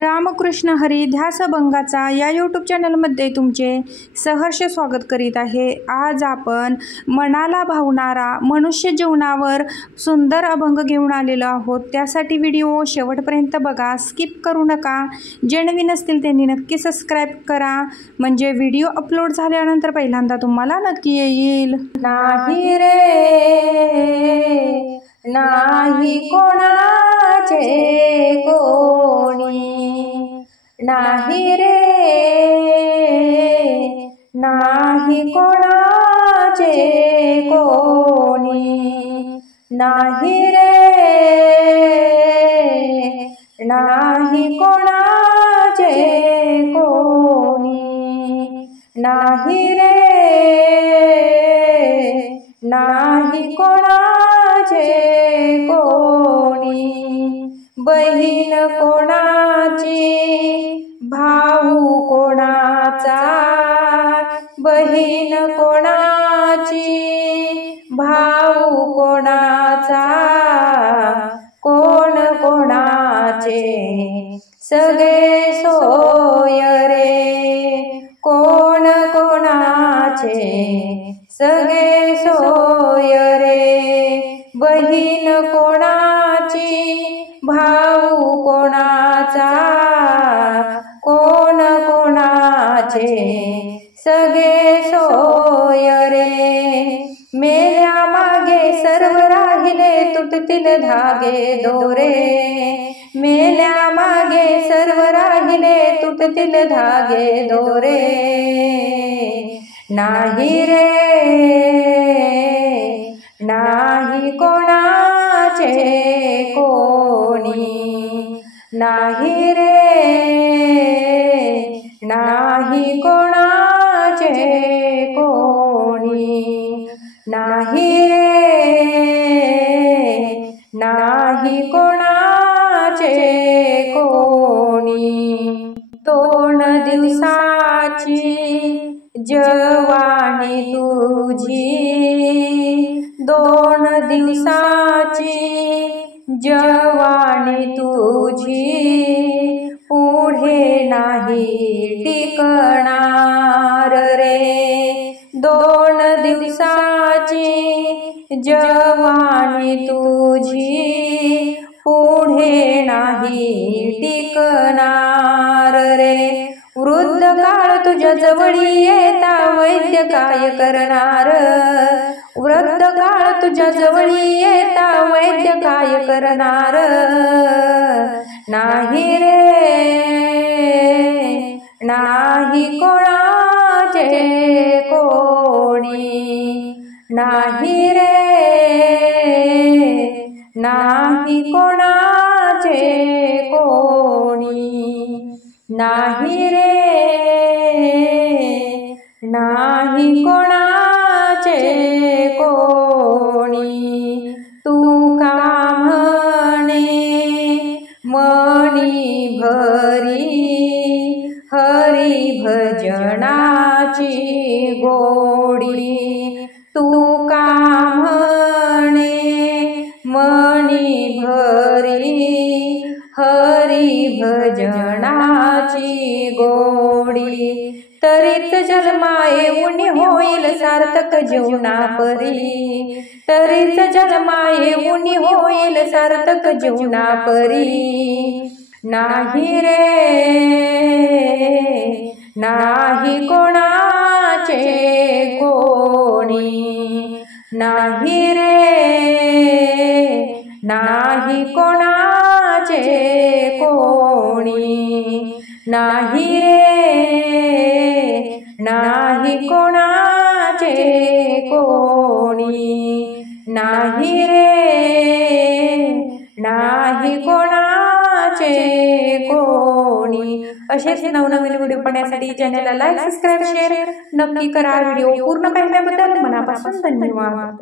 रामकृष्ण हरी ध्यासभंगाचा या यूट्यूब चॅनलमध्ये तुमचे सहर्ष स्वागत करीत आहे। आज आपण मनाला भावणारा मनुष्य जीवनावर सुंदर अभंग घेऊन आलेलो आहोत। त्यासाठी व्हिडिओ शेवटपर्यंत बघा, स्किप करू नका। जे नवीन असतील त्यांनी नक्की सबस्क्राईब करा, म्हणजे व्हिडिओ अपलोड झाल्यानंतर पहिल्यांदा तुम्हाला नक्की येईल। नाही रे नाही कोणाचे कोणी, नाही रे नाही कोणाचे कोणी, नाही रे नाही कोणाचे कोणी, नाही रे नाही कोणाचे कोणी। बहीण कोणाची भाऊ कोणाचा, बहीण कोणाची भाऊ कोणाचा, कोण कोणाचे सगळे सोय रे, कोण कोणाचे सगळे सोय रे। बहीण कोणाची भाऊ कोणाचा, कोण कोणाचे सगळे सोय रे। मेल्या मागे सर्व राहिले तुटतील धागे दोरे, मेल्या मागे सर्व राहिले तुटतील धागे दोरे। नाही रे नाही कोणाचे कोणी, नाही रे नाही कोणाचे कोणी, नाही रे नाही कोणाचे कोणी। 2 दिवसाची जवानी तुझी, 2 दिवसाची जवानी तुझी, पुढे नाही टिकणार रे। 2 दिवसाची जवानी तुझी, पुढे नाही टिकणार रे। वृद्ध काळ तुझ्या जवळी येता वैद्य काय करणार, वृद्ध काळ तुझ्या जवळी येता वैद्य काय करणार। नाही रे नाही कोणाचे कोणी, नाही रे नाही कोणाचे कोणी, नाही रे नाही कोणाचे कोणी। तू का म्हणे मनी भरी, हरी भजनाची गोडी। तू का म्हणे मनी भरी, हरी भजनाची गोडी। तरीच जन्माये उनी होईल सार्थक जीवना परी, तरीच जन्माये उनी होईल सार्थक जीवना परी। नाही रे नाही कोणाचे कोणी, नाही रे नाही कोणाचे कोणी, नाही रे नाही कोणाचे कोणी, नाही रे नाही कोणाचे कोणी। असेच नवनवीन व्हिडिओ पाहण्यासाठी चॅनलला लाईक, सबस्क्राईब, शेअर नक्की करा। व्हिडिओ पूर्ण पाहिल्याबद्दल मनापासून धन्यवाद।